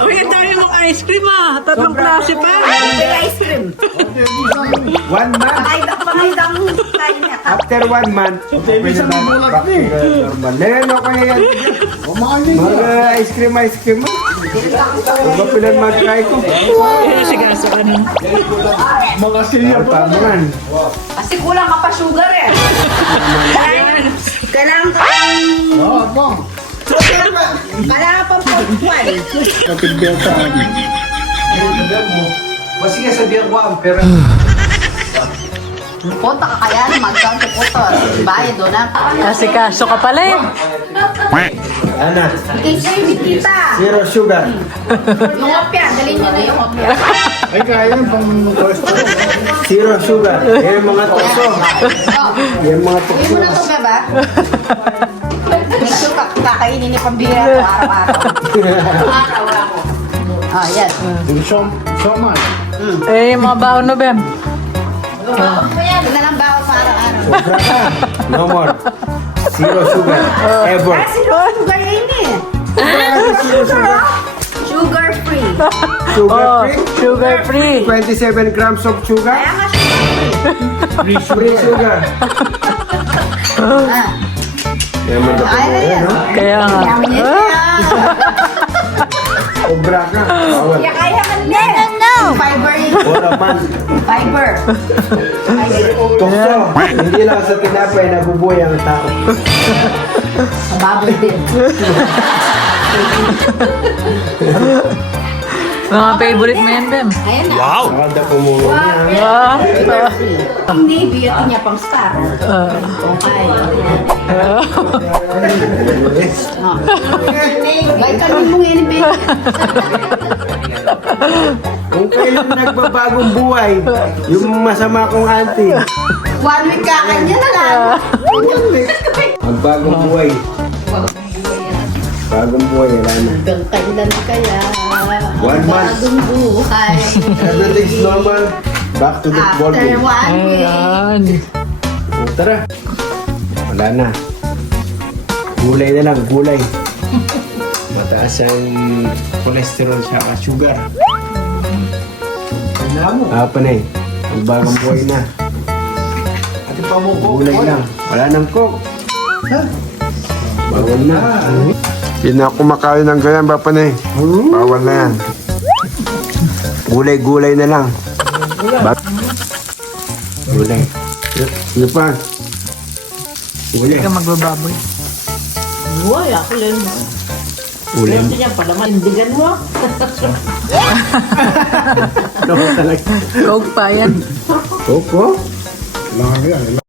Uy, ang dami mong ice cream ah. Tatlong klase pa. Ice cream. 1 month. Pakaidang tayo niya. After 1 month, pwede na back to normal. Leno kaya yan. Mga ice cream. Huwag pilan mag-try ko. Sige, sa kanin. Mga silya pa man. Kasi kulang ka pa sugar eh. Kailangan ka kailangan pang pagkuhan. Masige sabihan ko ang pera. Punta ka kaya naman. Saan ka punta? Bayad doon na. Kasi kaso ka pala eh. Ana, Kay Sir Tita. zero sugar. Yung opya. Dalhin niyo na yung opya. Ay kaya pang zero sugar. Yung mga tukso. Yung mga Hindi mo tukso. na ito ba? Make sure kakainin ni pambira ko araw-araw. Ah, yes. Eh, yung mga baon no, Bem. Ito na lang ba ako sa araw-araw? No more. Zero sugar. Ever. Sugar yun eh. Sugar free. Sugar Oh, free. sugar free. 27 grams of sugar. Kaya nga sugar free. Free sugar. Ah, Yan man Ay, dapat yan. no? Kaya nga. Yaman niya siya. Obra ka. Bawal. Kaya ka din. No. Fiber yun. For a month. Fiber. Tukso. Hindi lang sa tinapay nabubuhay ang tao. Sa baboy din. Mga favorite mo yan, Bem. Ayan na. Nakanda po mo niya. Ah, Hindi, beauty niya pang star. Okay. Vitamin mo ngayon, Ben. Kung kailan nagbabagong buhay, yung masama kong auntie. 1 week ka kanya na lang. Magbagong buhay. Bagong buhay, wala na. Hanggang kailan kaya? 1 month. Bagong buhay. Everything's normal. Back to the After ballgame. 1 week. ayan. Tara. Wala na. Gulay na lang, gulay. Mataas ang cholesterol sa sugar. Apa na eh. Ang bagong buhay na. Gulay lang. Wala nang coke. Bawal na. Hindi na kumakain ng ganyan, Papa na eh. Bawal na yan. Gulay-gulay na lang. Gulay. Ano pa? Hindi Gulay. ka magbababoy. Buhay, ako lang. Ulam. Gusto niya pala manindigan mo. Ano talaga? Coke pa yan. Coke, oh.